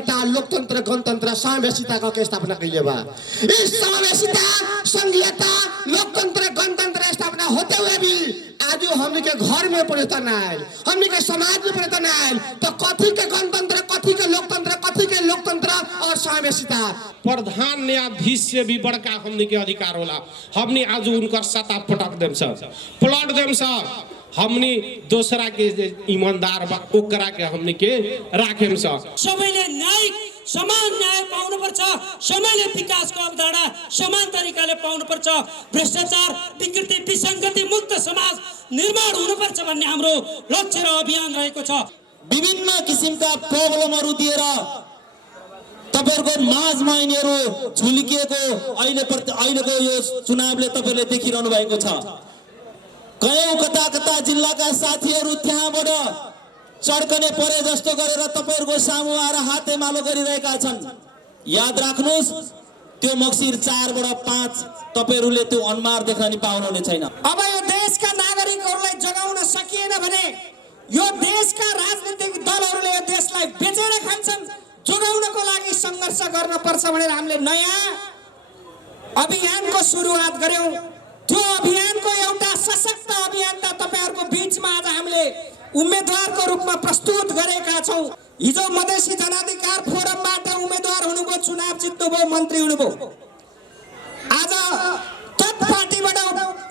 संघीयता, लोकतंत्र, गणतंत्र, समावेशिता के स्थापना कैले बा। इस समावेशिता, संघीयता, लोकतंत्र, गणतंत्र स्थापना होते हुए भी आज हमने के घर में परिवर्तन आयल, हमने के समाज में परिवर्तन आयल, तो कथी के गणतंत्र, कथी के लोकतंत्र, कथी के लोकतंत्र और समावेशिता। प्रधान न्यायाधीश से भी बड़का हमने के अधिकार होला। हमने आज उनका सत्ता पटक देम सब, पलट देम सब। हमने दूसरा के ईमानदार बा ओकरा के हमने के राखेम सब। सबैले न्याय, समान न्याय पाउनुपर्छ, सबैले विकासको अवधारणा समान तरिकाले पाउनुपर्छ, भ्रष्टाचार, विकृति, विसङ्गति मुक्त समाज निर्माण हुनुपर्छ भन्ने हाम्रो लक्ष्य र अभियान रहेको छ। विभिन्न किसिमका प्रब्लमहरू दिएर तपाईहरुको माझमा यिनीहरू झुल्किएको अहिलेको यो चुनावले तपाईहरुले देखिरहनु भएको छ। कयौं कता कता जिल्लाका साथीहरू त्यहाँबाट चड्कने परे जस्तो गरेर तपाईहरुको सामु आएर हातेमालो गरिरहेका छन्। याद राख्नुस्, त्यो मक्सिर 4 बाट 5 तपाईहरुले त्यो अनुहार देख्न नि पाउनुहुने छैन। अब यो देशका नागरिकहरूलाई जगाउन सकिएन भने यो देशका राजनीतिक दलहरूले यो देशलाई बेचेर खान्छन्। जोगाउनको लागि संघर्ष गर्न पर्छ भनेर हामीले नयाँ अभियानको सुरुवात गर्यौं। त्यो अभियानको एउटा सशक्त अभियन्ता तपाईहरुको बीचमा आज हामीले उम्मेदवारको रूपमा प्रस्तुत गरेका छौं। हिजो मधेसी जनाधिकार फोरमबाट उम्मेदवार हुनुभयो, चुनाव जित्नुभयो, मन्त्री हुनुभयो। आज तत् पार्टीबाट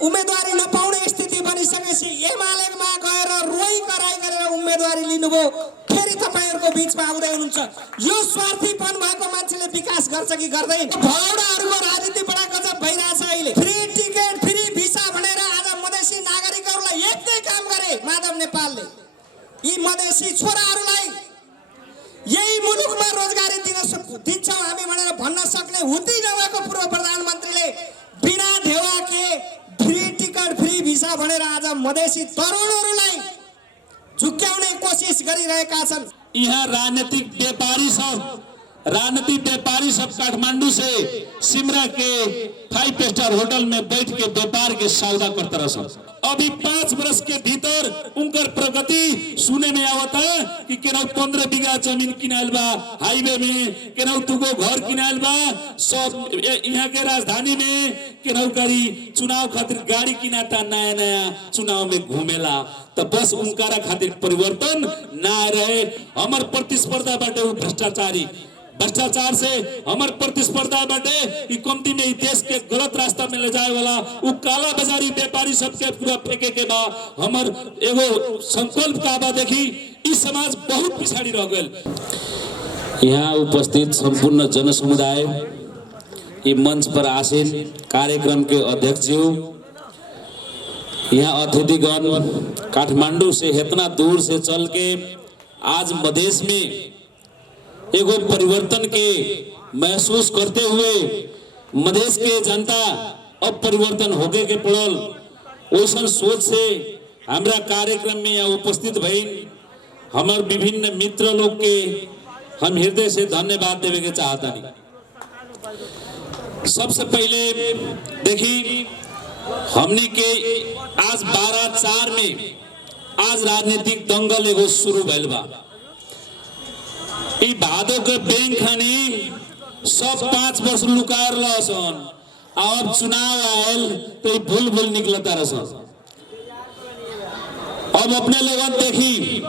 उम्मेदवारी नपाउने स्थिति बनिसकेपछि एमालेमा गएर रोई कराई गरेर उम्मेदवारी लिनुभयो। फेरि तपाईहरुको बीचमा आउँदै हुनुहुन्छ। यो स्वार्थीपन भएको मान्छेले विकास गर्छ कि गर्दैन? भौडाहरुको राजनीति बडा गजब भइरहेछ अहिले। फ्री टिकट, फ्री भिसा भनेर आज मधेसी नागरिकहरूलाई एक्लै काम गरे माधव नेपालले। यी मधेसी छोराहरूलाई यही मुलुकमा रोजगारी दिन्छौं हामी भनेर भन्न सक्ने हुँदै नभएको पूर्व प्रधानमन्त्रीले बिना धेवाके फ्री टिकट, फ्री भिसा भनेर आज मधेसी तरुणहरूलाई झुक्क्याउने कोसिस गरिरहेका छन्। यहाँ राजनीतिक व्यापारी सब काठमांडू से सिमरा के 5 स्टार होटल में बैठ के व्यापार के सौदा करते रह। अभी 5 वर्ष के भीतर उनकर प्रगति सुने में आवता कि केनाउ 15 बीघा जमीन किनाइल बा, हाईवे में केनाउ तुगो घर किनाइल बा, सब यहाँ के राजधानी में केनाउ गाड़ी चुनाव खातिर गाड़ी किनाता नया नया चुनाव में घूमेला। तो बस उनकारा खातिर परिवर्तन ना रहे। हमार प्रतिस्पर्धा बाटे भ्रष्टाचार से हमार प्रतिस्पर्धा बाटे कि कमती में देश के गलत रास्ता में ले जाए वाला उ काला बाजारी व्यापारी सबके पूरा फेंके के बा। हमार एगो संकल्प का बा देखी इस समाज बहुत पिछाड़ी रह गए। यहाँ उपस्थित संपूर्ण जनसमुदाय, ये मंच पर आसीन कार्यक्रम के अध्यक्ष जी, यहाँ अतिथिगण, काठमांडू से इतना दूर से चल के आज मधेश में एगो परिवर्तन के महसूस करते हुए मधेश के जनता अब परिवर्तन होके के पड़ल, ओसन सोच से हमारा कार्यक्रम में यहाँ उपस्थित भई हमारे विभिन्न मित्र लोग के हम हृदय से धन्यवाद देवे के चाहता नहीं। सबसे पहले देखी हमने के आज 12/4 में आज राजनीतिक दंगल एगो शुरू भइल बा। ई भादो के बैंक खानी सब 5 वर्ष लुकाएर लसन, अब चुनाव आयल तो भूल भूल निकलता रसन। अब अपने लोगन देखी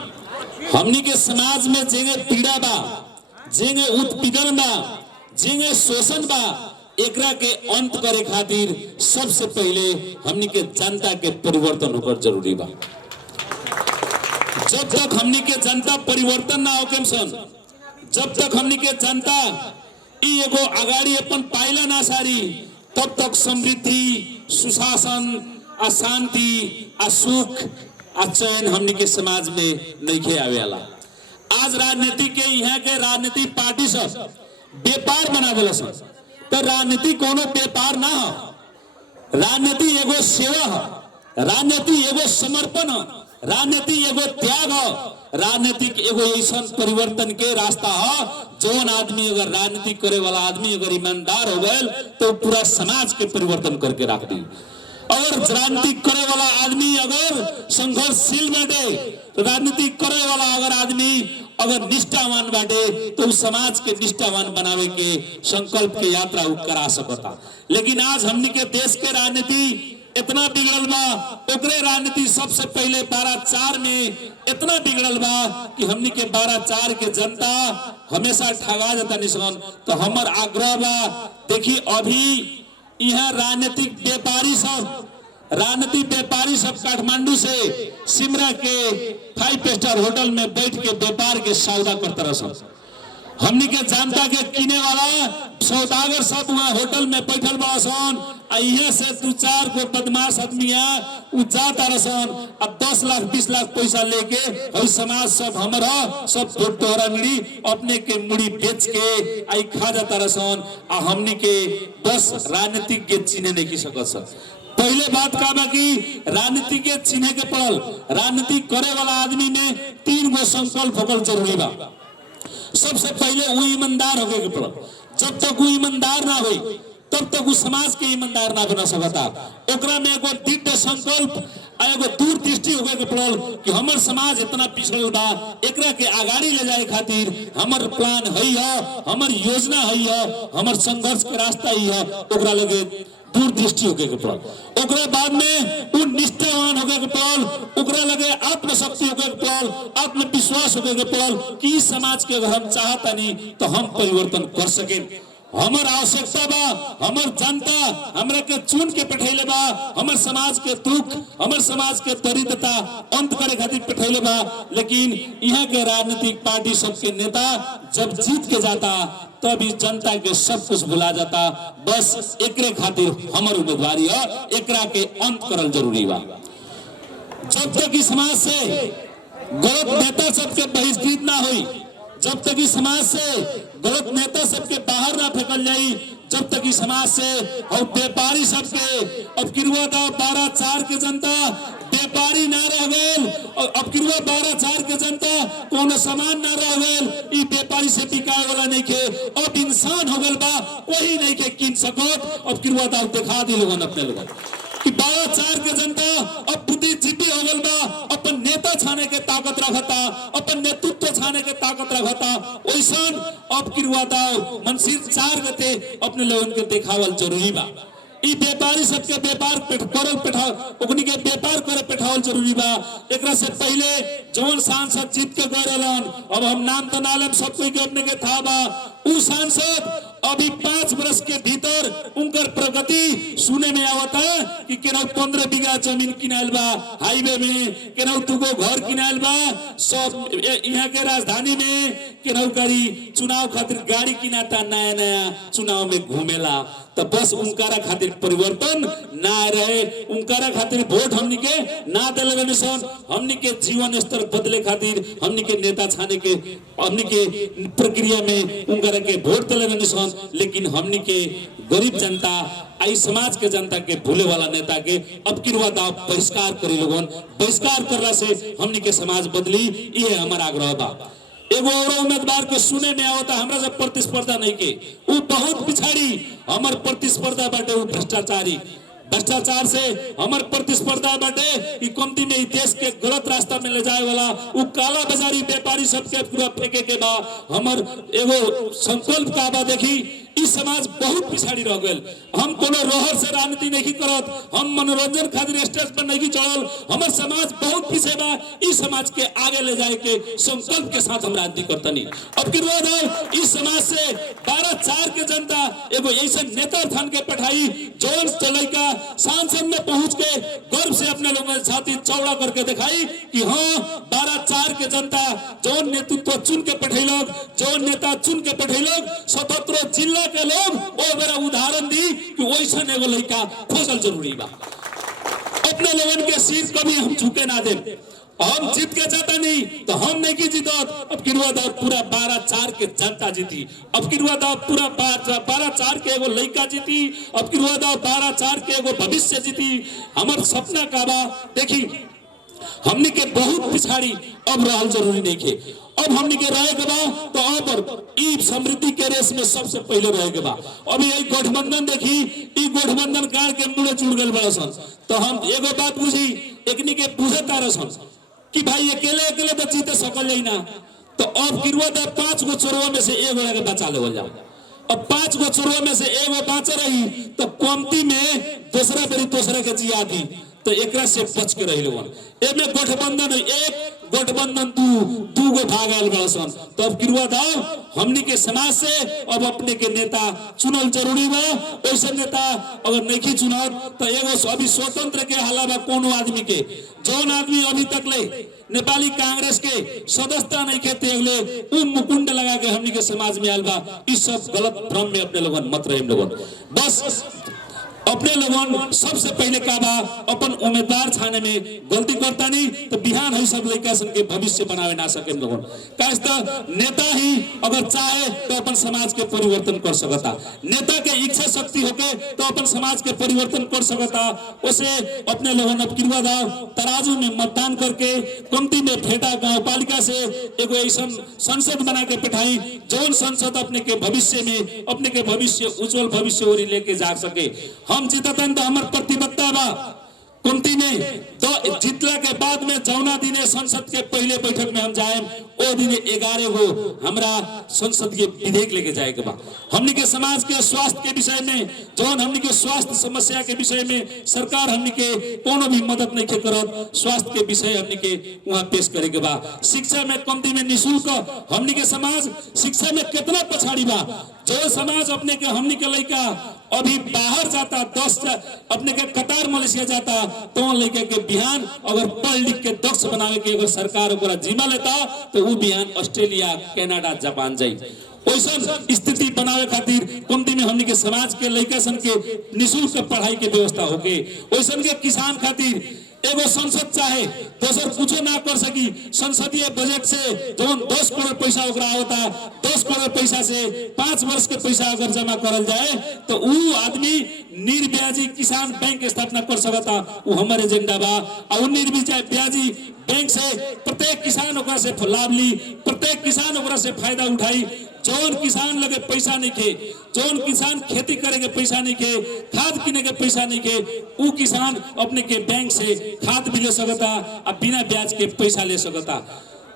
हमनी के समाज में जेंगे पीड़ा बा, जेंगे उत्पीड़न बा, जेंगे शोषण बा, एकरा के अंत करे खातिर सबसे पहले हमनी के जनता के परिवर्तन होकर जरूरी बा। जब तक हमनी के जनता परिवर्तन ना होके सन, जब तक हमनी के जनता ई एगो अगाड़ी अपन पाइला ना सारी, तब तक समृद्धि, सुशासन, अशांति, सुख, चैन हमनी के समाज में नहीं खे आवेला। आज राजनीति के यहाँ के राजनीति पार्टी सब व्यापार बना देला सन। तो राजनीति कोनो व्यापार ना हो, राजनीति एगो सेवा हो, राजनीति एगो समर्पण हो, राजनीति एगो त्याग हो, राजनीतिक एगो ऐसा परिवर्तन के रास्ता हो जौन आदमी अगर राजनीति करे वाला आदमी अगर ईमानदार हो गए तो पूरा समाज के परिवर्तन करके रख दी। अगर राजनीति करे वाला आदमी अगर संघर्षशील बाटे, राजनीति करे वाला अगर आदमी अगर निष्ठावान बाटे तो उस समाज के निष्ठावान बनावे के संकल्प के यात्रा उ करा सकता। लेकिन आज हमनी के देश के राजनीति इतना बिगड़ल बा, ओकरे राजनीति सबसे पहले 12/4 में इतना बिगड़ल बा कि हमनी के 12/4 के जनता हमेशा ठगा जाता निशान। तो हमर आग्रह बा, देखी अभी यहाँ राजनीतिक व्यापारी सब काठमांडू से सिमरा के 5 स्टार होटल में बैठ के व्यापार के सौदा करता रह। हमनी के जनता के किने वाला सौदागर सब वहाँ होटल में बैठल बासन। यहाँ से 2-4 को बदमाश आदमिया उ जाता रसन, अब 10 लाख 20 लाख पैसा लेके और समाज सब हमारा सब तोहरांगड़ी अपने के मुड़ी बेच के आई खा जाता रसन। आ हमनी के बस राजनीतिक के चिन्हे नहीं की सकत। पहले बात का बा कि राजनीति के चिन्हे के पड़ल, राजनीति करे वाला आदमी में 3 गो संकल्प होकर जरूरी बा। सबसे पहले वो ईमानदार होके के पड़ल। जब तक वो ईमानदार ना हो तब तक उस समाज के ईमानदार ना बना सकता। ओकरा में एगो दृढ़ संकल्प एगो दूरदृष्टि होके के पड़ल कि हमर समाज इतना पिछड़ल बा, एकरा के आगाड़ी ले जाए खातिर हमर प्लान है, हमर योजना है, हमर संघर्ष के रास्ता है। ओकरा लगे दूरदृष्टि होके के पड़ल। ओकरा बाद में उ निष्ठावान होके के पड़ल, ओकरा लगे आत्मशक्ति होके के पड़ल, आत्मविश्वास होके के पड़ल कि इस समाज के अगर हम चाहता नहीं तो हम परिवर्तन कर सकें। हमर आवश्यकता बा, हमर जनता हमरा के चुन के पठैले बा, हमर समाज के दुख, हमर समाज के दरिद्रता अंत करे खातिर पठैले बा। लेकिन यहाँ के राजनीतिक पार्टी सबके नेता जब जीत के जाता तब इस जनता के सब कुछ भुला जाता। बस एकरे खातिर हमर उम्मीदवारी है, एकरा के अंत करल जरूरी बा। जब तक इस समाज से गलत नेता सबके बहिष्कृत ना हुई, जब तक इस समाज से गलत नेता सबके बाहर ना फेंकल जाई, जब तक इस समाज से और व्यापारी सबके अब किरुआ 12/4 के जनता व्यापारी ना रह गए, और अब किरुआ 12/4 के जनता कोनो सामान ना रह गए, ई व्यापारी से बिकाए वाला नहीं के अब इंसान हो गल बा, वही नहीं के किन सकत। अब किरुआ दिखा दी लोगन अपने लोगन कि 12/4 के जनता अब बुद्धिजीवी हो गल बा, अपन नेता छाने के ताकत रखता, अपन नेतृत्व छाने के ताकत रखता। वैसन अब किरुआ मनसीर 4 गते अपने लोगन के दिखावल जरूरी बा। ई व्यापारी सबके व्यापार ओकनी के व्यापार करे पेठावल जरूरी बा। एकरा से पहले जौन सांसद जीत के गए रहलन, अब हम नाम तो ना लेम, सब कोई के अपने के था बा, उ सांसद अभी 5 वर्ष के भीतर उनकर प्रगति सुने में आवता कि केनाउ 15 बीघा जमीन किनाइल बा हाईवे में, केनाउ 2 गो घर किनाइल बा, सब यहाँ के राजधानी में केनाउ गाड़ी चुनाव खातिर गाड़ी किनाता, नया नया चुनाव में घूमेला। तो बस उनकारा खातिर परिवर्तन ना रहे, उनकारा खातिर वोट हमनी के ना दिले निशान, हमनी के जीवन स्तर बदले खातिर हमनी के नेता छाने के हमनी के प्रक्रिया में उनकारा के वोट दिले निशान। लेकिन हमनी के गरीब जनता आई समाज के जनता के भूले वाला नेता के अब किरुआ दाव बहिष्कार करी लोगन। बहिष्कार करला से हमनी के समाज बदली, ये हमारा आग्रह बा। एगो और उम्मीदवार के सुने में आवता हमरा से प्रतिस्पर्धा नहीं के, वो बहुत पिछाड़ी हमर प्रतिस्पर्धा बाटे, वो भ्रष्टाचार से हमर प्रतिस्पर्धा बाटे कि कमती में देश के गलत रास्ता में ले जाए वाला वो काला बाजारी व्यापारी सबके पूरा फेंके के बा। हमर एगो संकल्प का बा, देखी इस समाज बहुत पिछाड़ी रह गए। हम कोनो रोहर से राजनीति नहीं करत, हम मनोरंजन खातिर स्टेज पर नहीं चढ़ल, हमर समाज बहुत पीछे बा। इस समाज के आगे ले जाए के संकल्प के साथ हम राजनीति करतनी। अब की रोज इस समाज से 12/4 के जनता एगो ऐसे नेता थान के पठाई जौन लड़का सांसद में पहुंच के गर्व से अपने लोगों के छाती चौड़ा करके दिखाई कि हाँ 12/4 के जनता जौन नेतृत्व चुन के पठैलक, जौन नेता चुन के पठैलक, 77 जिला के लोग वो मेरा उदाहरण दी कि वैसा एगो लड़का खोजल जरूरी बा। अपने लोगन के सिर कभी हम झुके ना दे, हम जीत के जाता नहीं तो हम नहीं की जीतत। अब किरुआ दाव पूरा 12/4 के जनता जीती, अब किरुआ दाव पूरा 12/4 के एगो लड़का जीती, अब किरुआ दाव 12/4 के एगो भविष्य जीती। हमार सपना का बा, देखी हमनी के बहुत पिछाड़ी अब रहल जरूरी नहीं के। अब हमनी के रहे के बा तो अब ई समृद्धि के रेस में सबसे पहले रहे के बा। अभी यही गठबंधन देखी, ई गठबंधन कार के मुड़े चुड़ गल बड़ा सन। तो हम एगो बात बुझी, एकनी के बुझे तारे सन कि भाई अकेले अकेले तो जीते सकल जाई ना। तो अब गिरवा दा 5 गो चोरवा में से एगो लगे बचा लेवल जाओ। अब 5 गो चोरवा में से एगो बाँच रही तो कमती में दूसरा बेरी दूसरे के जिया दी, तो एकरा से बच के रही लोगन। एमे गठबंधन एक गठबंधन दू गो भागल बड़सन। तो अब गिरवा दाओ हमनी के समाज से अब अपने के नेता चुनल जरूरी बा। वैसे नेता अगर नहीं चुनत तो एगो अभी स्वतंत्र के हाला बा कोनो आदमी के, जौन आदमी अभी तक ले नेपाली कांग्रेस के सदस्यता नहीं के तेगले उ मुकुंड लगा के हमनी के समाज में आल बा। इस सब गलत भ्रम में अपने लोगन मत रहे लोगन। बस अपने लोगन सबसे पहले का बा अपन उम्मीदवार छाने में गलती करता नहीं तो बिहान है सब लड़का सन के भविष्य बनावे ना सके लोगन। काहे तो नेता ही अगर चाहे तो अपन समाज के परिवर्तन कर सकता। नेता के इच्छा शक्ति होके तो अपन समाज के परिवर्तन कर सकता। उसे अपने लोगन अब गिरवा दाओ तराजू में मतदान करके कमती में फेटा गाँव पालिका से एगो ऐसा संसद बना के बैठाई जौन संसद अपने के भविष्य में अपने के भविष्य उज्जवल भविष्य ओरी लेके जा सके। हम जीततन तो हमार प्रतिबद्धता बा कुंती में तो जितला के बाद में जौना दिने संसद के पहले बैठक में हम जाए ओ दिन 11 गो हमरा संसद के विधेयक लेके जाए के बा। हमनी के समाज के स्वास्थ्य के विषय में जौन हमनी के स्वास्थ्य समस्या के विषय में सरकार हमनी के कोनो भी मदद नहीं के करत, स्वास्थ्य के विषय हमनी के वहां पेश करे के बा। शिक्षा में कमती में निःशुल्क हमनी के समाज शिक्षा में कितना पछाड़ी बा। जो समाज अपने के हमनी के लड़का अभी बाहर जाता 10 अपने के कतार मलेशिया जाता तो लड़के के बिहान अगर पढ़ लिख के दक्ष बनावे के अगर सरकार ओकरा जिम्मा लेता तो वो बिहान ऑस्ट्रेलिया कनाडा जापान जाई। वैसा स्थिति बनावे खातिर कमती में हमनी के समाज के लड़का सन के निःशुल्क पढ़ाई के व्यवस्था होके वैसा के किसान खातिर एगो संसद चाहे दोसर कुछ ना कर सकी संसदीय बजट से जौन 10 करोड़ पैसा ओकरा होता 10 करोड़ पैसा से 5 वर्ष के पैसा अगर जमा करल जाए तो उ आदमी निर्ब्याजी किसान बैंक स्थापना कर सकता। वो हमारे एजेंडा बा। और निर्ब्याजी बैंक से प्रत्येक किसान ओकरा से लाभ ली, प्रत्येक किसान ओकरा से फायदा उठाई। जौन किसान लगे पैसा नहीं के, जौन किसान खेती करे के पैसा नहीं के, खाद किने के पैसा नहीं के, वो किसान अपने के बैंक से खाद भी ले सकता और बिना ब्याज के पैसा ले सकता।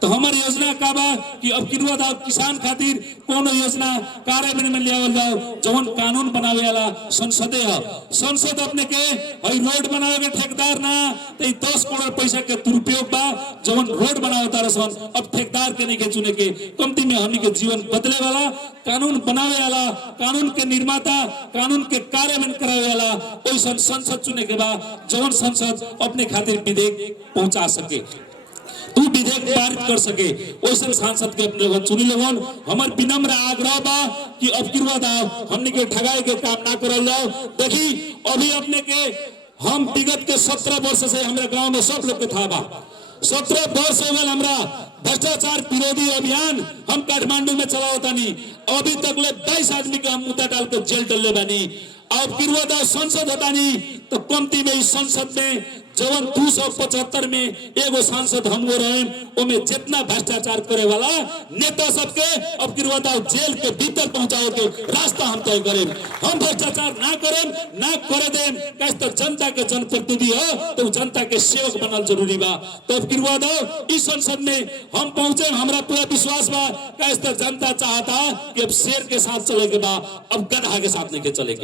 तो हमारी योजना का बा कि अब गिरवा दाओ किसान खातिर कोनो योजना कार्यान्वयन में लियावल जाओ जौन कानून बनावे वाला संसदे है। संसद अपने के हई रोड बनावे के ठेकेदार ना तो 10 करोड़ पैसा के दुरुपयोग बा जौन रोड बनावता रसन अब ठेकेदार के नहीं के चुने के कमती में हमनी के जीवन बदले वाला कानून बनावे वाला कानून के निर्माता कानून के कार्यान्वयन करावे वाला वैसा संसद चुने के बाद जौन संसद अपने खातिर विधेयक पहुंचा सके तू विधेयक पारित कर सके वैसे सांसद के अपने लोग चुनी लोगन। हमार विनम्र आग्रह बा कि अब गिरवा दाओ हमनी के ठगाई के काम ना करल जाओ। देखी अभी अपने के हम विगत के 17 वर्ष से हमारे गांव में सब लोग के था बा 17 वर्ष हो गए हमरा भ्रष्टाचार विरोधी अभियान हम काठमांडू में चलावता नहीं। अभी तक ले 22 आदमी के हम मुद्दा डाल के जेल डले बानी। अब गिरवा दाओ संसद होता नहीं तो कमती में इस संसद में जवन 275 में एगो सांसद हम वो रहे उनमें जितना भ्रष्टाचार करे वाला नेता सबके अब गिरवा दाओ जेल के भीतर पहुंचाओ के रास्ता हम तय करें। हम भ्रष्टाचार ना करें ना करे दें कैसे तो जनता के जनप्रतिनिधि हो तो जनता के सेवक बनल जरूरी बा। तो अब गिरवा दाओ इस संसद में हम पहुंचे हमारा पूरा विश्वास बा कैसे तो जनता चाहता कि अब शेर के साथ चले के बा अब गधा के साथ नहीं के चले के।